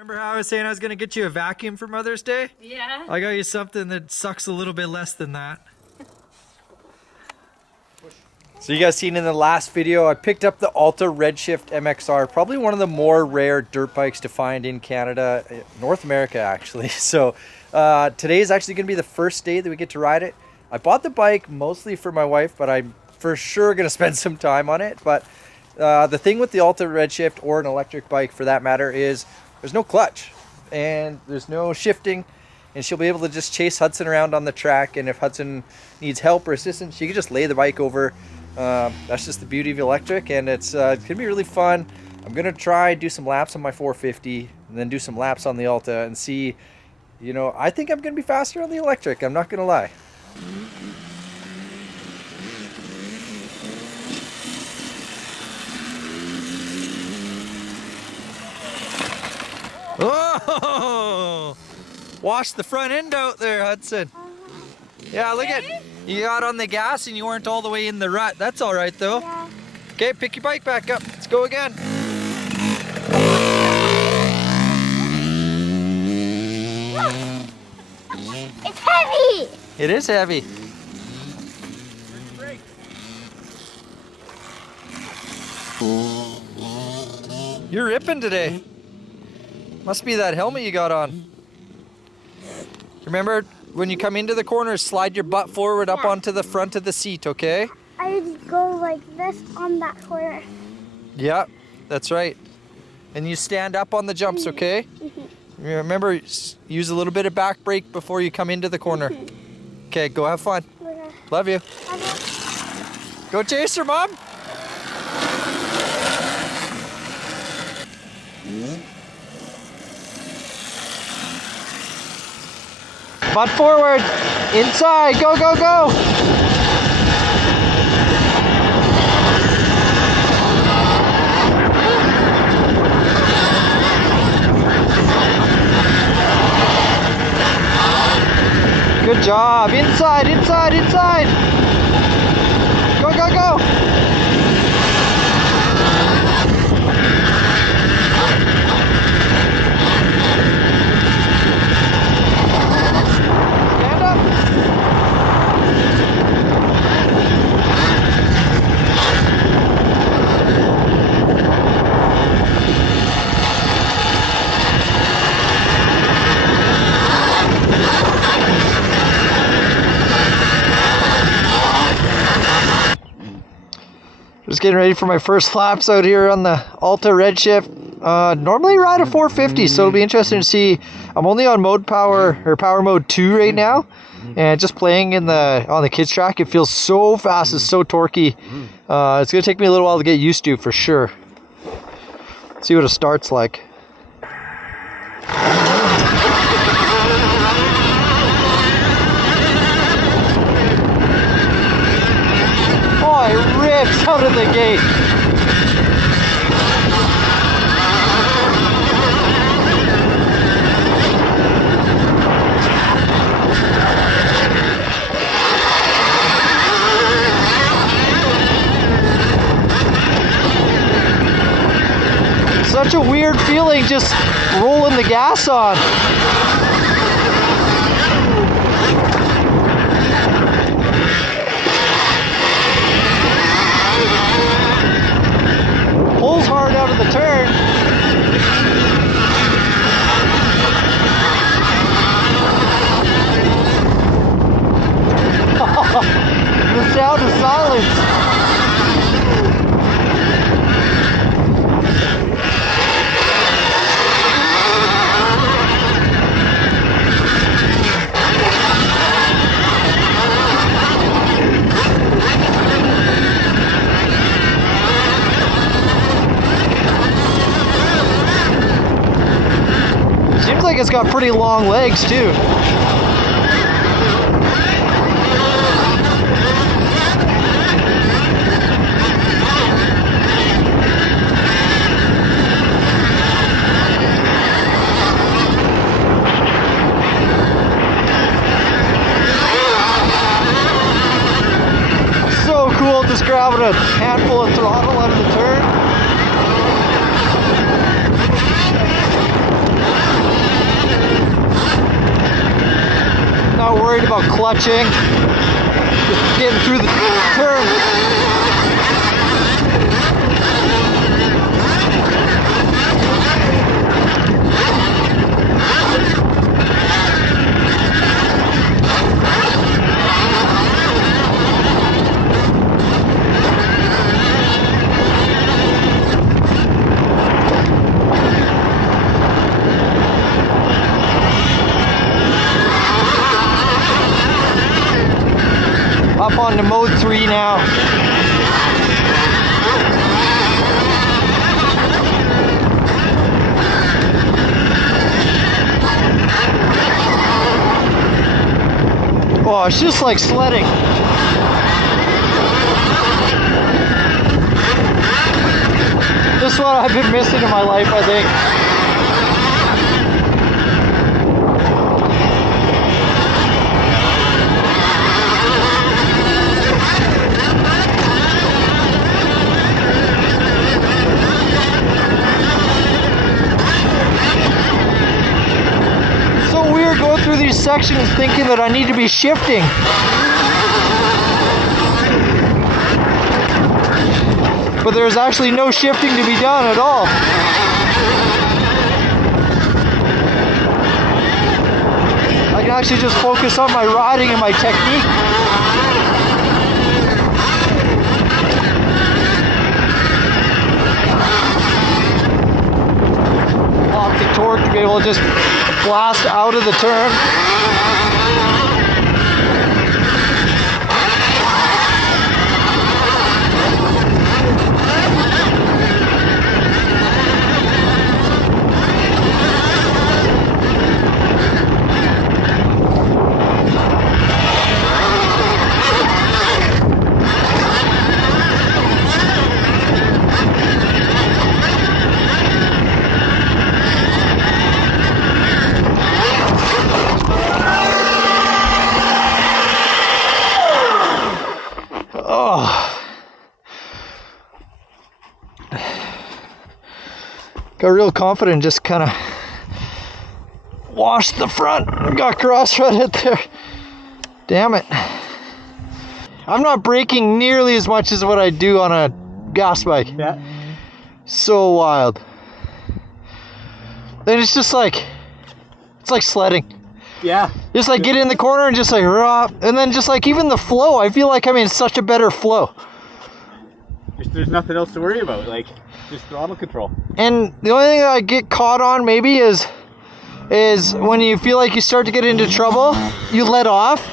Remember how I was saying I was going to get you a vacuum for Mother's Day? Yeah. I got you something that sucks a little bit less than that. So you guys seen in the last video, I picked up the Alta Redshift MXR, probably one of the more rare dirt bikes to find in Canada, North America actually. So today is actually going to be the first day that we get to ride it. I bought the bike mostly for my wife, but I'm for sure going to spend some time on it. But the thing with the Alta Redshift, or an electric bike for that matter, is there's no clutch and there's no shifting, and she'll be able to just chase Hudson around on the track, and if Hudson needs help or assistance, she can just lay the bike over. That's just the beauty of electric, and it's gonna be really fun. I'm gonna try do some laps on my 450 and then do some laps on the Alta and see, you know, I think I'm gonna be faster on the electric, I'm not gonna lie. Oh, wash the front end out there, Hudson. Yeah, look at, you got on the gas and you weren't all the way in the rut. That's all right though. Yeah. Okay, pick your bike back up. Let's go again. It's heavy. It is heavy. You're ripping today. Must be that helmet you got on. Remember, when you come into the corner, slide your butt forward up onto the front of the seat, okay? I would go like this on that corner. Yeah, that's right. And you stand up on the jumps, okay? Remember, use a little bit of back brake before you come into the corner. Okay, go have fun. Okay. Love you. Go chase her, Mom. Butt forward, inside, go, go, go. Good job, inside, inside, inside. Go, go, go. Just getting ready for my first laps out here on the Alta Redshift. Normally ride a 450, so it'll be interesting to see. I'm only on mode power, or power mode 2 right now, and just playing on the kids track, it feels so fast, it's so torquey. It's gonna take me a little while to get used to, for sure. Let's see what it starts like. Oh, it rips out of the gate. Such a weird feeling just rolling the gas on. Pulls hard out of the turn. The sound of silence. Seems like it's got pretty long legs too. So cool, just grabbing a handful of throttle out of the turn. worried about clutching, just getting through the turn. Up on to mode 3 now. Oh, it's just like sledding. This is what I've been missing in my life, I think. So weird going through these sections thinking that I need to be shifting. But there's actually no shifting to be done at all. I can actually just focus on my riding and my technique. Lock the torque to be able to just blast out of the turn. Got real confident, just kind of washed the front. Got cross-threaded there. Damn it. I'm not braking nearly as much as what I do on a gas bike. Yeah. So wild. And it's just like, it's like sledding. Yeah. Just like get in the corner and just like, rah, and then just like even the flow, I feel like I'm in such a better flow. There's nothing else to worry about, like just throttle control. And the only thing I get caught on maybe is when you feel like you start to get into trouble, you let off,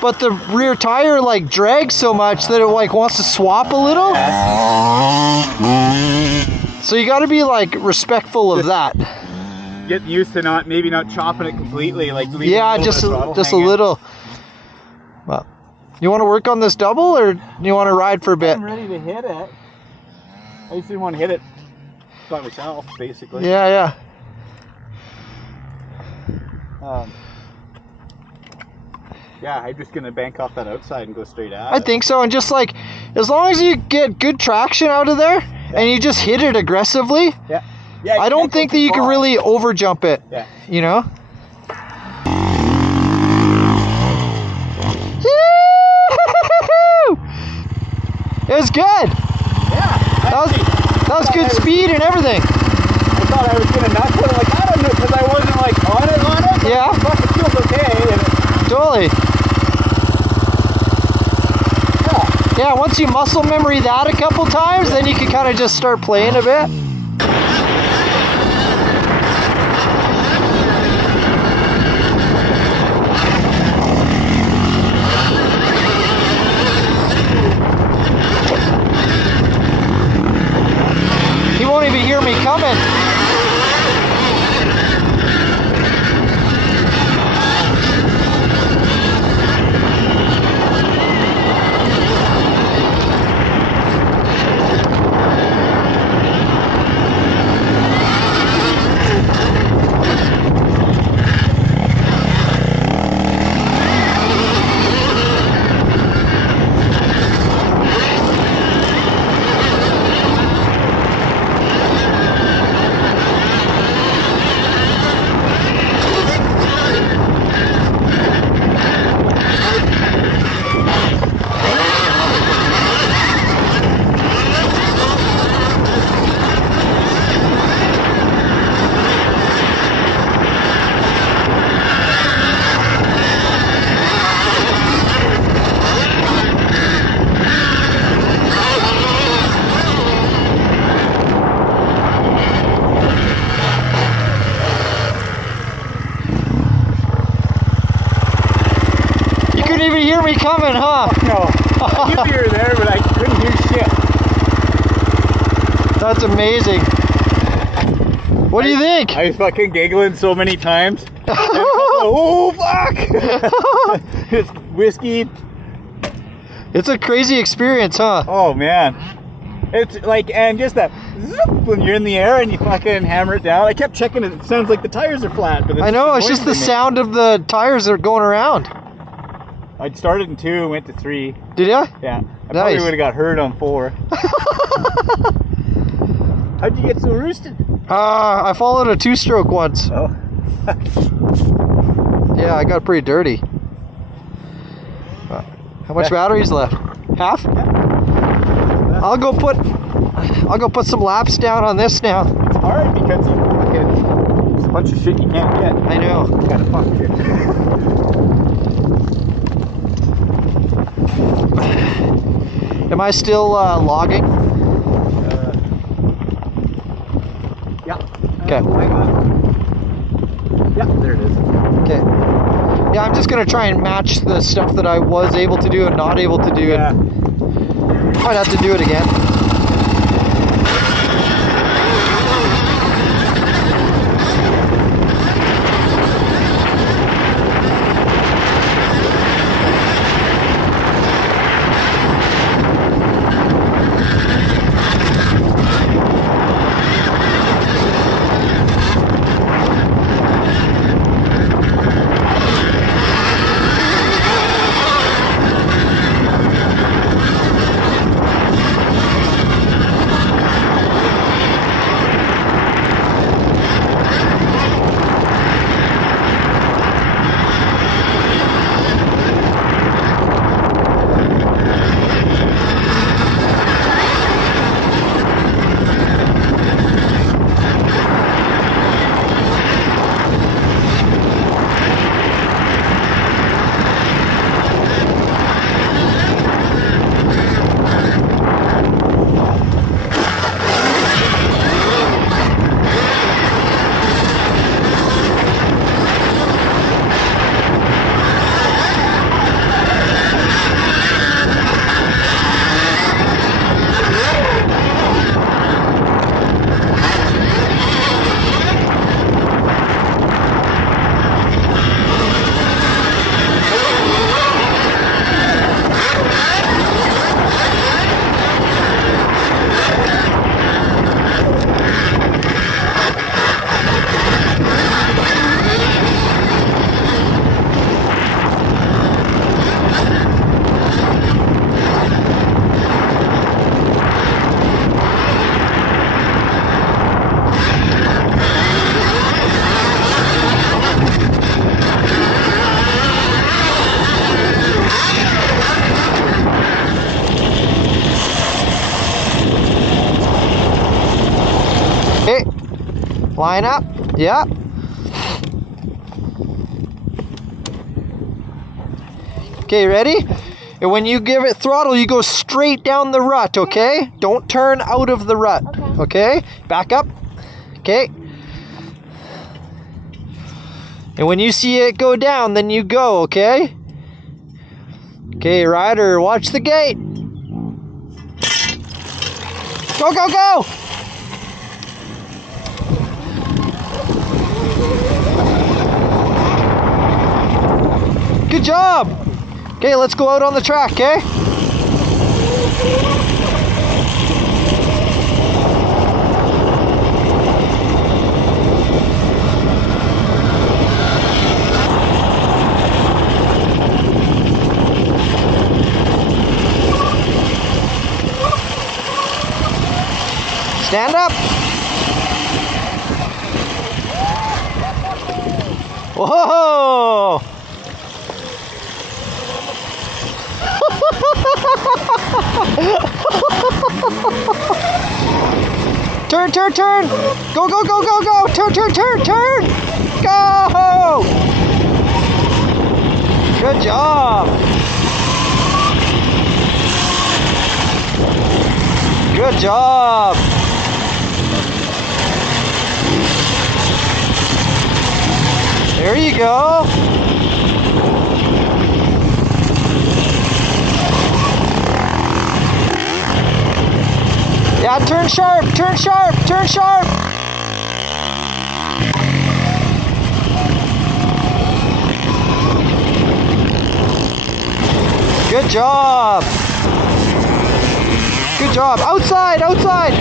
but the rear tire like drags so much that it like wants to swap a little. So you got to be like respectful of that. Get used to maybe not chopping it completely, like Yeah, just a little. Well, you want to work on this double, or you want to ride for a bit? I'm ready to hit it. I just didn't want to hit it by myself, basically. Yeah. Yeah, I'm just gonna bank off that outside and go straight at I think so, and just like as long as you get good traction out of there and you just hit it aggressively. Yeah. I don't think that you can really over jump it. Yeah. You know? It was good. Yeah. That was good speed and everything. I thought I was gonna knock it. I'm like, I don't know, because I wasn't like on it. But Yeah. Fuck, it feels okay. Totally. Yeah, once you muscle memory that a couple times, then you can kind of just start playing a bit. He won't even hear me coming. me coming, huh? No. I knew you were there, but I couldn't hear shit. That's amazing. What do you think? I was fucking giggling so many times. Oh, fuck! It's whiskey. It's a crazy experience, huh? Oh, man. It's like, and just that zoop, when you're in the air and you fucking hammer it down. I kept checking it. It sounds like the tires are flat. But I know, it's just the sound of the tires that are going around. I'd started in 2 and went to 3. Did ya? Yeah. I probably Nice. would have got hurt on 4. How'd you get so roosted? I followed a 2-stroke once. Oh. Yeah, I got pretty dirty. How much battery's left? Half? I'll go put some laps down on this now. It's hard because it's a bunch of shit you can't get. I know. You gotta fuck it. Am I still logging? Yeah. Okay. Yeah, there it is. Okay. Yeah, I'm just gonna try and match the stuff that I was able to do and not able to do. Yeah. And might have to do it again. Okay. Line up. Yeah. Okay, ready? And when you give it throttle, you go straight down the rut, okay? Don't turn out of the rut. Okay? Back up. Okay. And when you see it go down, then you go, okay? Okay, rider, watch the gate. Go, go, go! Good job! Okay, let's go out on the track, okay? Stand up! Whoa! Turn, turn, turn! Go, go, go, go, go! Turn, turn, turn, turn! Go! Good job! Good job! There you go! turn sharp, turn sharp, turn sharp. Good job. Good job. Outside, outside.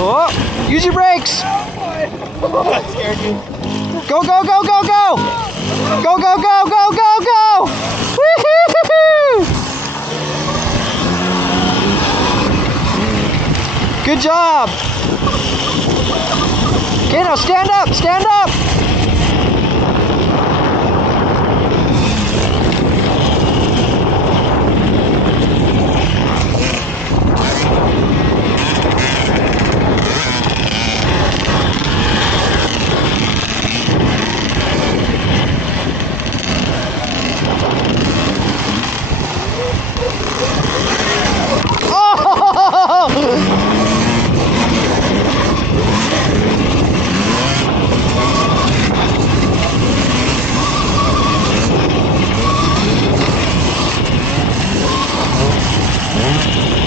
Oh, use your brakes. That scared you. Go, go, go, go, go. Go, go, go, go, go, go. Woo-hoo-hoo-hoo. Good job. Okay, now stand up, stand up.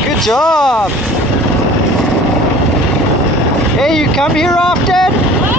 Good job. Hey, you come here often?